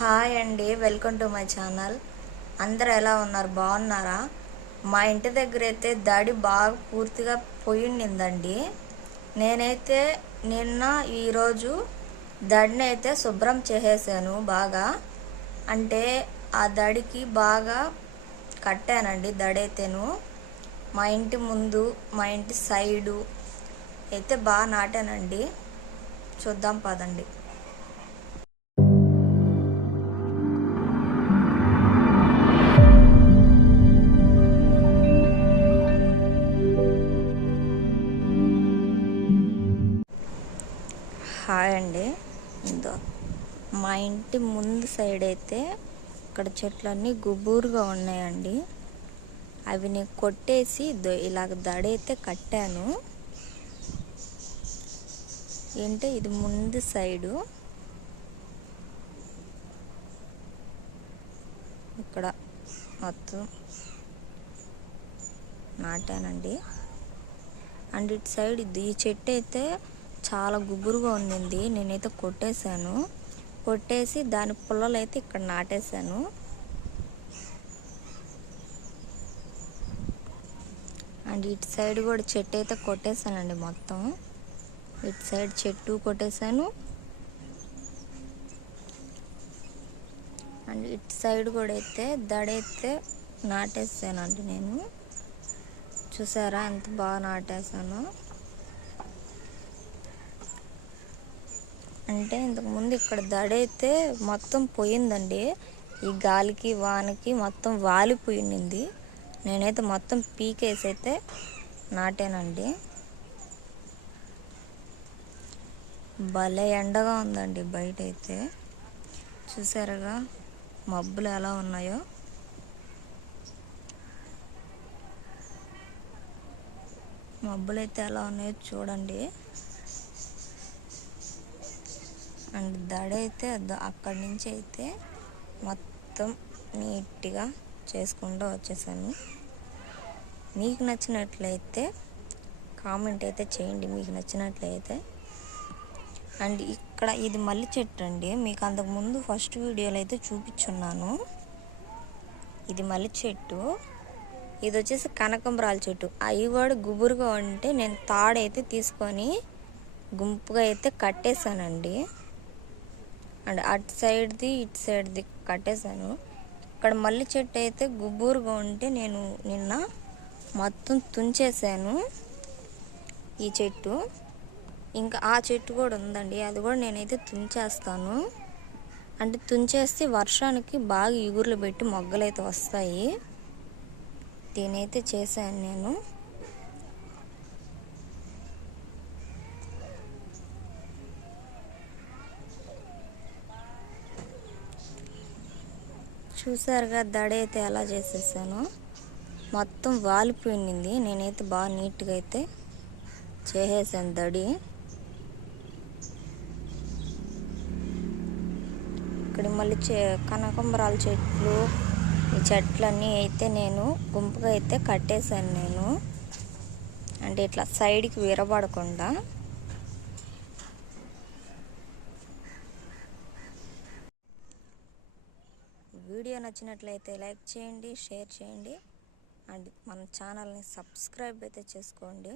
Hi అండి, welcome to my channel. అందరు ఎలా ఉన్నారు? బాగున్నారా? మా ఇంటి దగ్గర అయితే దడి బాగా పూర్తిగా పోయిండిందండి. నేనైతే నిన్న ఈరోజు దడిని అయితే శుభ్రం చేసేసాను బాగా. అంటే ఆ దడికి బాగా కట్టానండి దడైతేను. మా ఇంటి ముందు, మా ఇంటి సైడు అయితే బాగా నాటానండి. చూద్దాం పదండి. హాయ్ అండి. ఇందో మా ఇంటి ముందు సైడ్ అయితే ఇక్కడ చెట్లన్నీ గుబూరుగా ఉన్నాయండి. అవి నేను కొట్టేసి ఇలాగ దడైతే కట్టాను. ఏంటంటే ఇది ముందు సైడు, ఇక్కడ మొత్తం నాటానండి. అండ్ ఇటు సైడ్ ఈ చెట్టు అయితే చాలా గుబురుగా ఉండింది. నేనైతే కొట్టేశాను. కొట్టేసి దాని పుల్లలు అయితే ఇక్కడ నాటేశాను. అండ్ ఇటు సైడ్ కూడా చెట్టు అయితే కొట్టేశానండి మొత్తం. ఇటు సైడ్ చెట్టు కొట్టేశాను. అండ్ ఇటు సైడ్ కూడా అయితే దడైతే నాటేసానండి నేను. చూసారా ఎంత బాగా నాటేసాను. అంటే ఇంతకుముందు ఇక్కడ దడైతే మొత్తం పోయిందండి. ఈ గాలికి వానకి మొత్తం వాలిపోయింది. నేనైతే మొత్తం పీకేసి అయితే నాటానండి. భలే ఎండగా ఉందండి బయట అయితే. చూసారుగా మబ్బులు ఎలా ఉన్నాయో. మబ్బులు అయితే ఎలా ఉన్నాయో చూడండి. అండ్ దడైతే అక్కడి నుంచి అయితే మొత్తం నీట్గా చేసుకుంటూ వచ్చేసాను. మీకు నచ్చినట్లయితే కామెంట్ అయితే చేయండి, మీకు నచ్చినట్లయితే. అండ్ ఇక్కడ ఇది మల్లి చెట్టు అండి. మీకు అంతకుముందు ఫస్ట్ వీడియోలో అయితే చూపించున్నాను. ఇది మల్లి చెట్టు. ఇది వచ్చేసి కనకంబరాల చెట్టు. అవి కూడా గుబురుగా ఉంటే నేను తాడైతే తీసుకొని గుంపుగా అయితే కట్టేశానండి. అండ్ అటు సైడ్ది ఇటు సైడ్ది కట్టేశాను. ఇక్కడ మల్లి చెట్టు అయితే గుబురుగా ఉంటే నేను నిన్న మొత్తం తుంచేసాను ఈ చెట్టు. ఇంకా ఆ చెట్టు కూడా ఉందండి, అది కూడా నేనైతే తుంచేస్తాను. అంటే తుంచేస్తే వర్షానికి బాగా ఇగుర్లు పెట్టి మొగ్గలైతే వస్తాయి. దీనైతే చేశాను నేను. చూసారుగా దడైతే ఎలా చేసేసాను. మొత్తం వాలిపోయింది. నేనైతే బాగా నీట్గా అయితే చేసేసాను దడి. ఇక్కడ మళ్ళీ కనకంబరాల చెట్లు, ఈ చెట్లన్నీ అయితే నేను గుంపుగా అయితే కట్టేశాను నేను. అంటే ఇట్లా సైడ్కి విరబడకుండా. వీడియో నచ్చినట్లయితే లైక్ చేయండి, షేర్ చేయండి. అండ్ మన ఛానల్ని సబ్స్క్రైబ్ అయితే చేసుకోండి.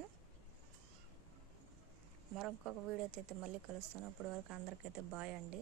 మరొక వీడియోతో అయితే మళ్ళీ కలుస్తాను. అప్పటి వరకు అందరికైతే బాయ్ అండి.